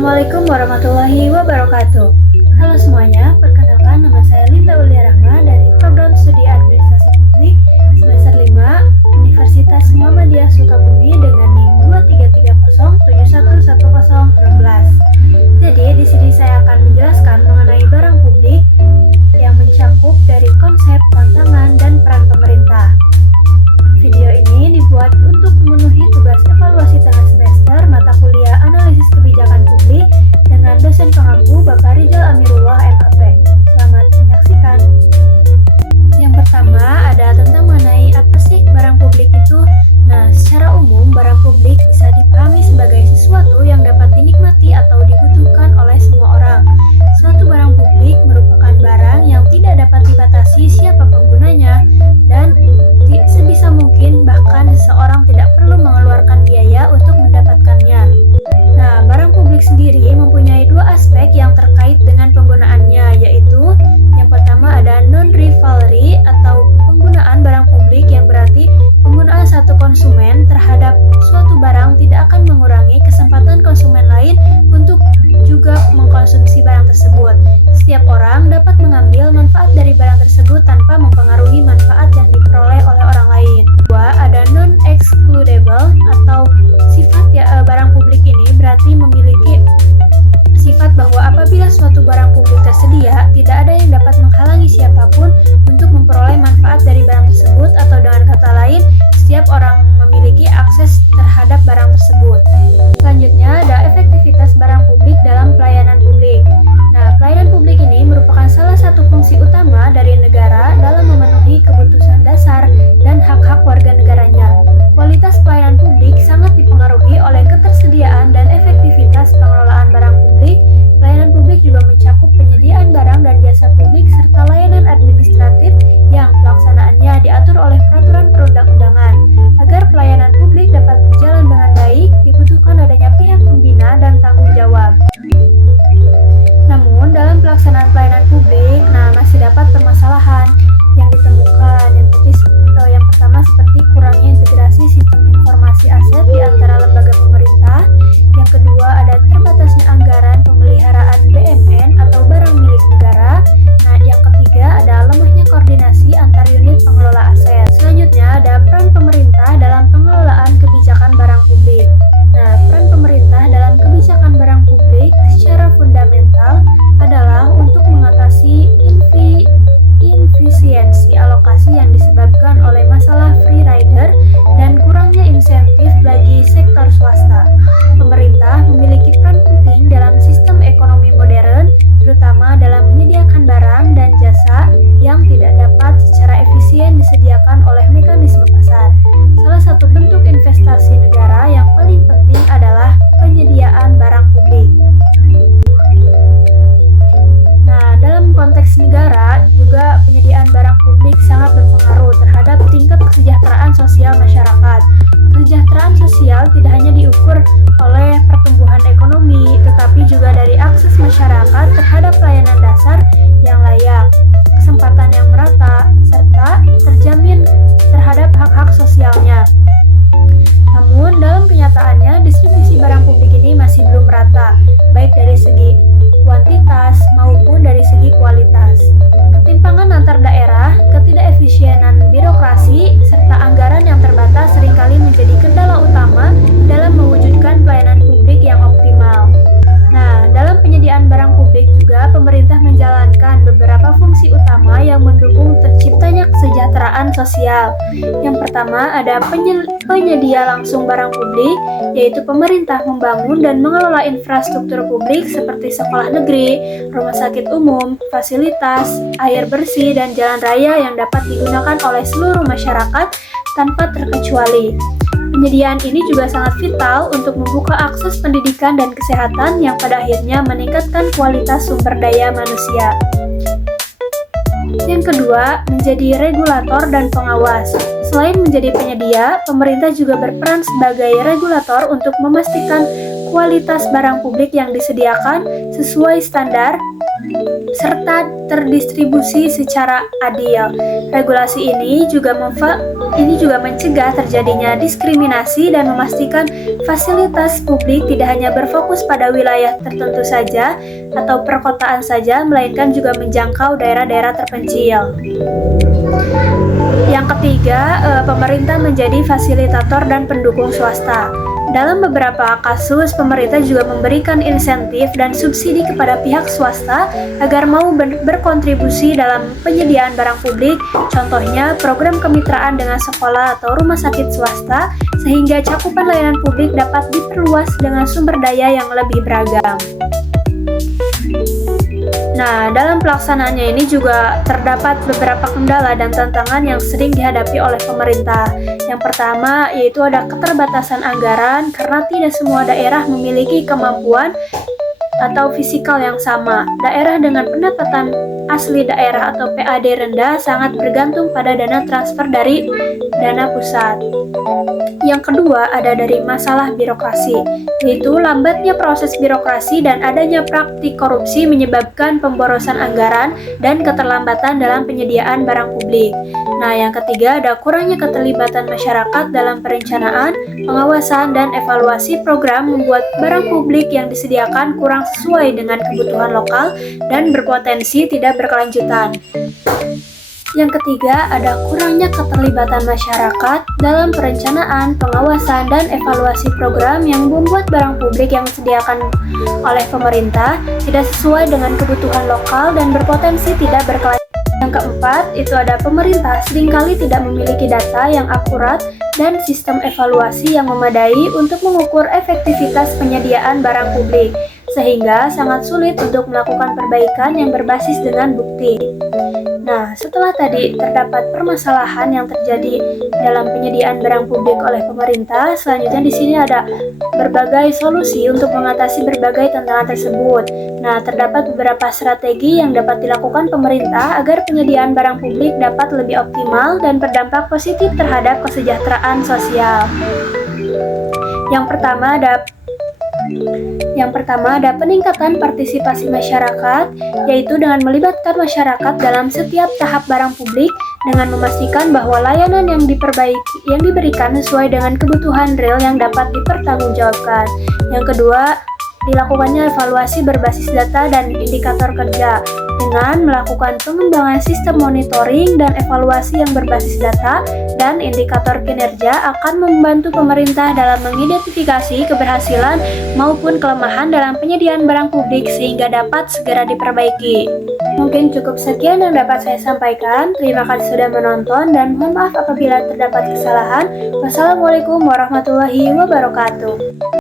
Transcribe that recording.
Assalamualaikum warahmatullahi wabarakatuh. Halo semuanya, perkenalkan nama saya Linda Ulia Rahma dari Program Studi Administrasi Publik semester 5 Universitas Muhammadiyah Sukabumi dengan NIM 23307111016. Jadi di sini saya akan menjelaskan mengenai barang publik yang mencakup dari konsep, tantangan, dan peran pemerintah. Video ini dibuat untuk memenuhi tugas evaluasi tengah semester mata kuliah Analisis Kebijakan Publik dengan dosen pengampu Bapak Rizal Amirullah MAP. Selamat menyaksikan. Yang pertama ada tentang mengenai apa sih barang publik itu. Nah, secara umum barang publik bisa dipahami sebagai sesuatu yang dapat dinikmati atau dibutuhkan oleh semua orang. Suatu barang publik merupakan barang yang tidak dapat dibatasi siapa penggunanya dan sebisa mungkin bahkan seseorang tidak perlu mengeluarkan biaya untuk mendapatkannya. Nah, barang publik sendiri mempunyai dua aspek yang terkait dengan penggunaannya, yaitu yang pertama ada non-rivalry atau penggunaan barang publik yang berarti penggunaan satu konsumen terhadap suatu barang tidak akan mengurangi kesempatan konsumen lain untuk juga mengkonsumsi barang tersebut. Setiap orang dapat mengambil manfaat dari barang tersebut tanpa mempengaruhi manfaat yang diperoleh oleh orang lain. Dua, ada non-excludable atau sifat barang publik ini berarti memiliki sifat bahwa apabila suatu barang publik tersedia, tidak ada yang dapat menghalangi siapapun untuk memperoleh manfaat dari barang tersebut, atau dengan kata lain, setiap orang memiliki akses terhadap barang tersebut. Selanjutnya ada efektivitas barang publik dalam pelayanan publik. Nah, pelayanan publik ini merupakan salah satu fungsi utama dari negara dalam memenuhi kebutuhan dasar dan hak-hak warga negaranya. Kualitas pelayanan publik sangat dipengaruhi oleh ketersediaan dan efektivitas pengelolaan barang publik. Pelayanan publik juga mencakup penyediaan barang dan jasa publik serta layanan administratif yang pelaksanaannya diatur oleh peraturan perundang-undangan. Agar pelayanan publik dapat berjalan dengan baik, dibutuhkan adanya pihak pembina dan tanggung jawab. Namun, dalam pelaksanaan pelayanan publik, masih dapat permasalahan yang ditemukan. Yang pertama seperti kurangnya integrasi sistem informasi aset di antara lembaga pemerintah. Yang kedua ada terbatasnya anggaran pemeliharaan BMN atau barang milik negara. Nah, yang ketiga ada lemahnya koordinasi antar unit pengelola aset. Selanjutnya ada peran pemerintah dalam pengelolaan kebijakan barang publik. Nah, peran pemerintah dalam kebijakan barang publik secara fundamental adalah untuk mengatasi inefisiensi alokasi yang disebabkan oleh masalah free rider dan kurangnya insentif bagi sektor swasta. Pemerintah memiliki peran penting dalam sistem ekonomi modern, terutama dalam menyediakan barang dan jasa yang tidak dapat secara efisien disediakan oleh mekanisme pasar. Salah satu bentuk investasi negara yang paling penting adalah penyediaan barang publik. Nah, dalam konteks negara juga penyediaan barang publik sangat berpengaruh terhadap tingkat kesejahteraan sosial masyarakat. Kesejahteraan sosial tidak hanya diukur oleh pertumbuhan ekonomi, tetapi juga dari akses masyarakat terhadap pelayanan dasar yang layak, kesempatan yang merata, serta terjamin terhadap hak-hak sosialnya. Namun, dalam kenyataannya, distribusi barang publik ini masih belum merata, baik dari segi kuantitas maupun dari segi kualitas. Ketimpangan antar daerah, ketidakefisienan birokrasi, serta anggaran yang terbatas seringkali menjadi kendala utama dalam mewujudkan pelayanan publik yang optimal. Nah, dalam penyediaan barang publik juga pemerintah menjalankan beberapa fungsi utama yang mendukung terciptanya kesejahteraan sosial. Yang pertama ada penyedia langsung barang publik, yaitu pemerintah membangun dan mengelola infrastruktur publik seperti sekolah negeri, rumah sakit umum, fasilitas, air bersih, dan jalan raya yang dapat digunakan oleh seluruh masyarakat tanpa terkecuali. Penyediaan ini juga sangat vital untuk membuka akses pendidikan dan kesehatan yang pada akhirnya meningkatkan kualitas sumber daya manusia. Yang kedua, menjadi regulator dan pengawas. Selain menjadi penyedia, pemerintah juga berperan sebagai regulator untuk memastikan kualitas barang publik yang disediakan sesuai standar serta terdistribusi secara adil. Regulasi ini juga mencegah terjadinya diskriminasi dan memastikan fasilitas publik tidak hanya berfokus pada wilayah tertentu saja atau perkotaan saja, melainkan juga menjangkau daerah-daerah terpencil. Yang ketiga, pemerintah menjadi fasilitator dan pendukung swasta. Dalam beberapa kasus, pemerintah juga memberikan insentif dan subsidi kepada pihak swasta agar mau berkontribusi dalam penyediaan barang publik, contohnya program kemitraan dengan sekolah atau rumah sakit swasta, sehingga cakupan layanan publik dapat diperluas dengan sumber daya yang lebih beragam. Nah, dalam pelaksanaannya ini juga terdapat beberapa kendala dan tantangan yang sering dihadapi oleh pemerintah. Yang pertama yaitu ada keterbatasan anggaran karena tidak semua daerah memiliki kemampuan atau fisikal yang sama. Daerah dengan pendapatan asli daerah atau PAD rendah sangat bergantung pada dana transfer dari dana pusat. Yang kedua ada dari masalah birokrasi, yaitu lambatnya proses birokrasi dan adanya praktik korupsi menyebabkan pemborosan anggaran dan keterlambatan dalam penyediaan barang publik. Nah, yang ketiga ada kurangnya keterlibatan masyarakat dalam perencanaan, pengawasan, dan evaluasi program membuat barang publik yang disediakan kurang sesuai dengan kebutuhan lokal dan berpotensi tidak berkelanjutan. Yang ketiga, ada kurangnya keterlibatan masyarakat dalam perencanaan, pengawasan, dan evaluasi program yang membuat barang publik yang disediakan oleh pemerintah tidak sesuai dengan kebutuhan lokal dan berpotensi tidak berkelanjutan. Yang keempat, itu ada pemerintah seringkali tidak memiliki data yang akurat dan sistem evaluasi yang memadai untuk mengukur efektivitas penyediaan barang publik, sehingga sangat sulit untuk melakukan perbaikan yang berbasis dengan bukti. Nah, setelah tadi terdapat permasalahan yang terjadi dalam penyediaan barang publik oleh pemerintah, selanjutnya di sini ada berbagai solusi untuk mengatasi berbagai tantangan tersebut. Nah, terdapat beberapa strategi yang dapat dilakukan pemerintah agar penyediaan barang publik dapat lebih optimal dan berdampak positif terhadap kesejahteraan sosial. Yang pertama ada peningkatan partisipasi masyarakat, yaitu dengan melibatkan masyarakat dalam setiap tahap barang publik dengan memastikan bahwa layanan yang diberikan sesuai dengan kebutuhan real yang dapat dipertanggungjawabkan. Yang kedua, dilakukannya evaluasi berbasis data dan indikator kerja dengan melakukan pengembangan sistem monitoring dan evaluasi yang berbasis data dan indikator kinerja akan membantu pemerintah dalam mengidentifikasi keberhasilan maupun kelemahan dalam penyediaan barang publik sehingga dapat segera diperbaiki. Mungkin cukup sekian yang dapat saya sampaikan. Terima kasih sudah menonton dan mohon maaf apabila terdapat kesalahan. Wassalamualaikum warahmatullahi wabarakatuh.